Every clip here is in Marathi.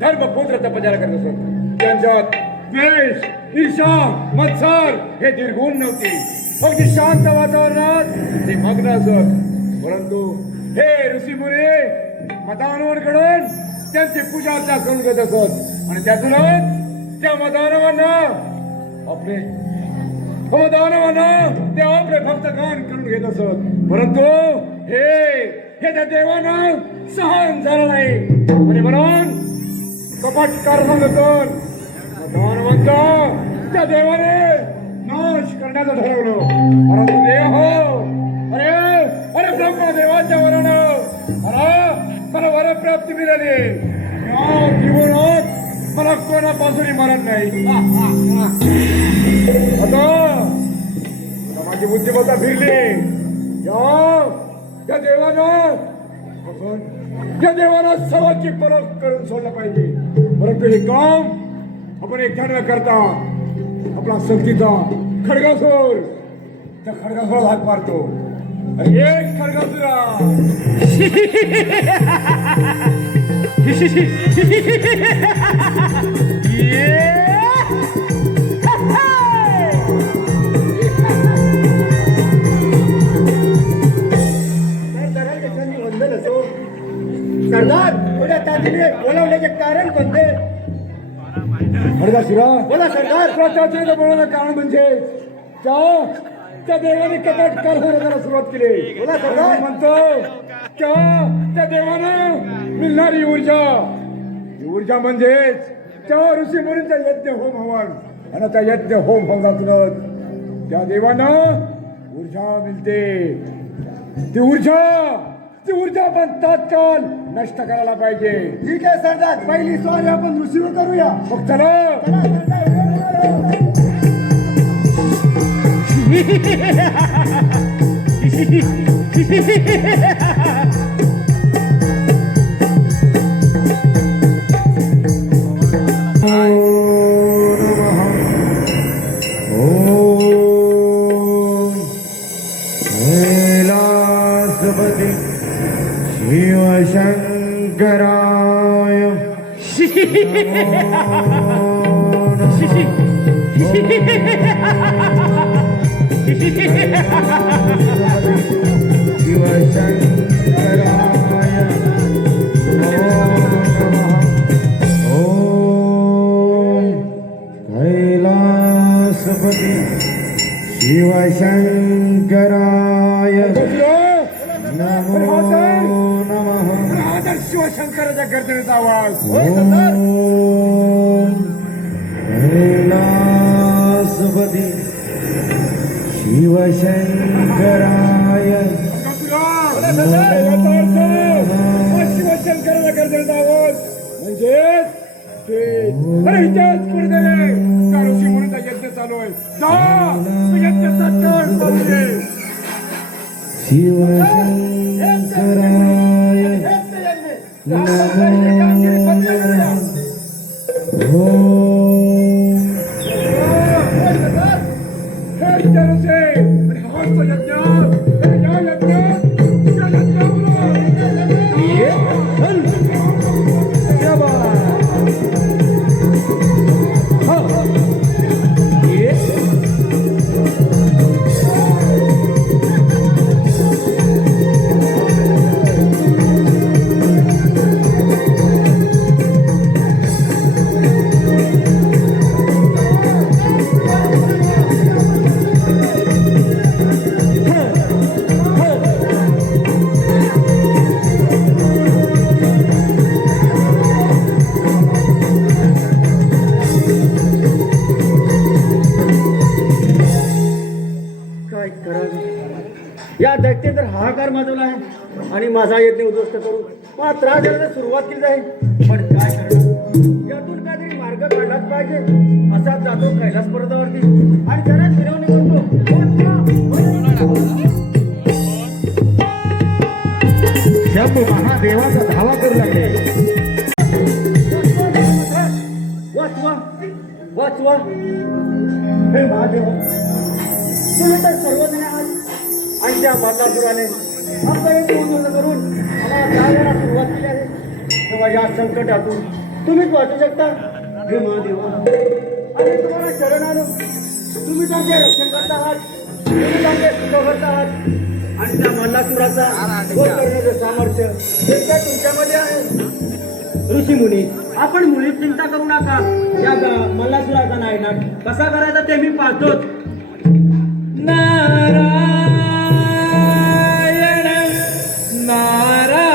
धर्मपुत्र तपस्या करत असत. त्यांच्यात द्वेष, ईर्षा, मत्सर हे दीर्घून नव्हते. अगदी शांत वातावरणात ते मग्न असत. परंतु हे ऋषीमुनी मदानवांकडून त्यांची पूजा करून घेत असत आणि त्यातूनच त्या मदानवांना आपले ते आपले भक्तगण करून घेत असत. परंतु हे त्या देवानं सहन झालं नाही आणि म्हणून कपट कारभारातून मदानवंत त्या देवाने नाश करण्याचं ठरवलं. परंतु देव अरे ब्रह्म देवाच्या वरानं मला वरप्राप्ती मिळाली. या जीवनात मला कोणापासूनही मरण नाही. आता माझी बुद्धिमत्ता फिरली. त्या देवानं सर्वांची परख करून सोडलं पाहिजे. परंतु हे काम आपण एकट्यानं करता आपला शक्तीचा खडगासूर त्या खडगासुराला हात मारतो. एक खडगासुरा सरदार तुझ्या तातडीने बोलावण्याचे कारण कोणते? खडगासुरा बोला सरदार. तातडीने बोलवण्याचं कारण म्हणजे त्या देवाने कपट कारभाराला सुरुवात केली. बोला सरदार. म्हणतो त्या देवानं मिळणारी ऊर्जा म्हणजेच त्या ऋषी मुनींचा यज्ञ होम हवन आणि त्या यज्ञ होम हवनातूनच त्या देवानं ऊर्जा मिळते. ती ऊर्जा आपण तात्काळ नष्ट करायला पाहिजे. ठीक आहे सरदार. पहिली स्वारी आपण ऋषीवर करूया. मग चला. शिवशंकराय कैलासपति शिवशंकराय नमो नमः. शिवशंकराच्या गर्जनेचा आवाज. कैलासपति शिवशंकराय शिवशंकराच्या गर्जनेचा आवाज म्हणजेच ऋषी म्हणूनचा यज्ञ चालू आहे. यज्ञाचा तळ चालू आहे. शिवशंकराय या दैत्य तर हाहाकार माजवला आहे आणि माझा यज्ञ उद्ध्वस्त करू मला त्रास देण्यास सुरुवात केली जाईल. पण काय करणार? यातून काहीतरी मार्ग काढलाच पाहिजे. असाच जातो कैलास पर्वतावरती आणि जरा फिरवणी करतो. शंभू महादेवाचा धावा करू लागले. वाचवा हे महादेव. तुम्ही तर सर्वजण आहात आणि आणि त्या मल्लासुराने आपलं यज्ञ उद्ध्वस्त करून आम्हाला त्रास देण्यास सुरुवात केली आहे. तेव्हा या संकटातून तुम्हीच वाचू शकता हे महादेवा. आणि तुम्हाला शरण आलो. तुम्ही आमचे रक्षण करता आहात, तुम्ही आमचे सुख करता आहात. आणि त्या मल्लासुराचा वध करण्याचं सामर्थ्य हे काय तुमच्यामध्ये आहे. ऋषी मुनी, आपण मुळीच चिंता करू नका. या मल्लासुराचा नायनाट कसा करायचा ते मी पाहतोच. नारायण नारायण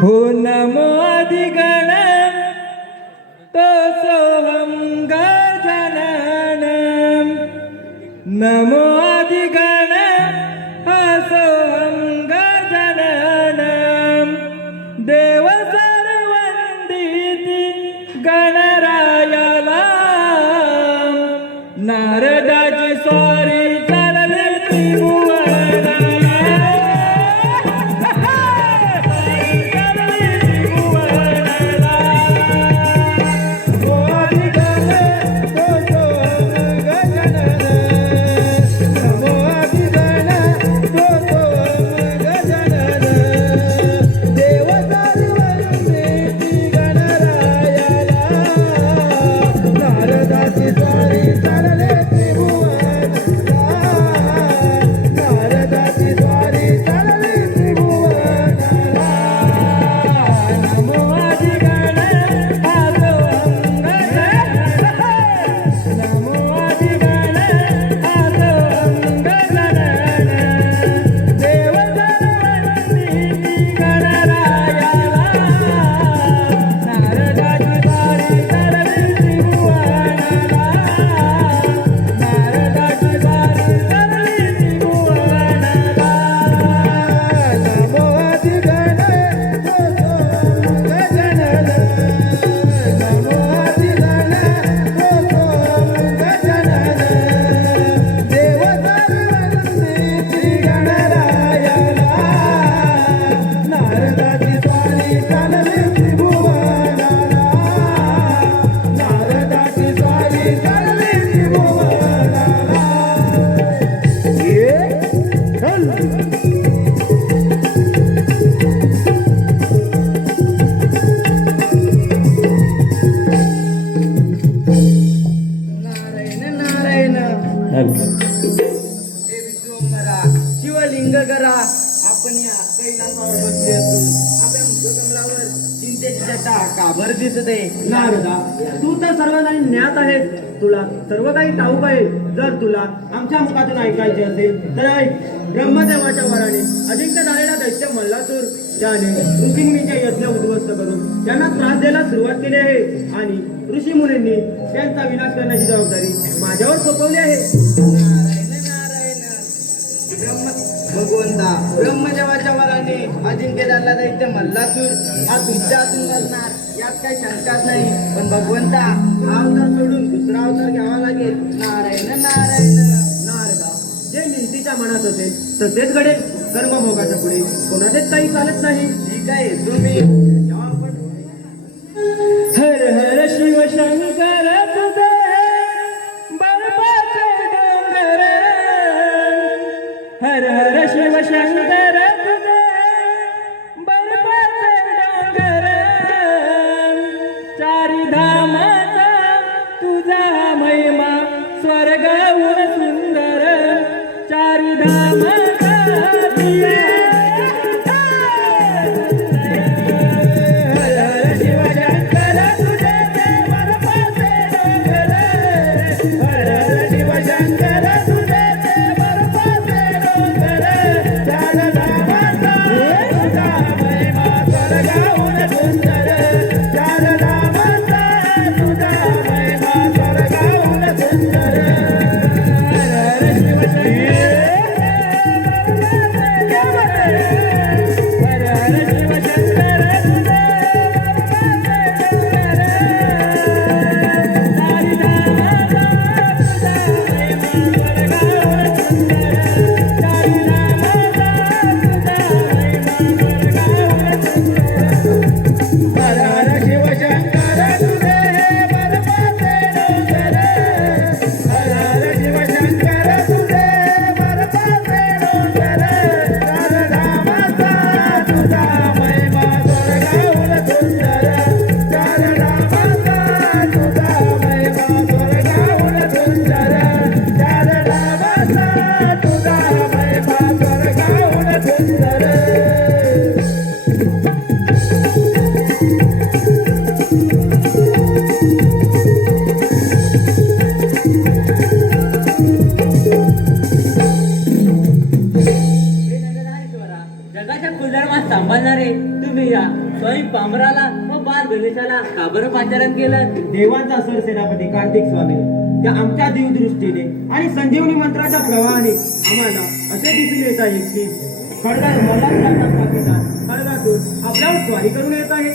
हो नमो अधिगण तो सोहम गजानन नमो अधिगण हा सोहम गजानन देव सर्ववंदिती गणरायाला नारदाची स्वारी चालली त्रिभुवनाला. शिवलिंग करा आपण या कैलासावर बसले असून आपल्या मुखकमलावर चिंतेची जटा काभर दिसत आहे. नारदा, तू तर सर्व काही ज्ञात आहे, तुला सर्व काही ठाऊक आहे. जर तुला आमच्या मुखातून ऐकायचे असेल तर ऐक. ब्रह्मदेवाच्या वराने अजिंक्य झालेला दैत्य मल्लासूर ज्याने ऋषीमुनीचे यज्ञ उद्ध्वस्त करून त्यांना त्रास द्यायला सुरुवात केली आहे आणि ऋषीमुनींनी त्यांचा विनाश करण्याची जबाबदारी माझ्यावर सोपवली आहे. भगवंता, ब्रह्मदेवाच्या वराने अजिंक्य झालेला दैत्य मल्लासूर हा तुमच्या हातून घालणार यात काही शंकाच नाही. पण भगवंता, हा अवतार सोडून दुसरा अवतार घ्यावा लागेल. नारायण नारायण. नारदा, जे निंतीच्या मनात असेल तसेच घडेल. कर्मभोगाच्या पुढे कोणाचेच काही चालत नाही. ठीक आहे, तुम्ही हर हर शिव शंकर तुझे बर्फाचे डोंगर हर हर शिव शंकर तुझे बर्फाचे डोंगर चारी धामाचा तुझा महिमा स्वर्गाहून सुंदर चारी धामाचा सुंदर बांबराला व बाल गणेशाला का बरं पाचारण केलं? देवांचा सरसेनापती कार्तिक स्वामी त्या आमच्या देवदृष्टीने आणि संजीवनी मंत्राच्या प्रवाहाने आम्हाला असे दिसून येत आहे की खडगातून आपल्यावर स्वारी करून येत आहे.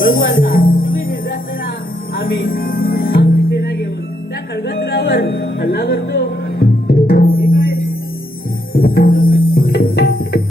भगवंता तुम्ही निर्धास्त राहा, आम्ही आमची सेना घेऊन त्या खडगत्रावर हल्ला करतो. ठीक आहे.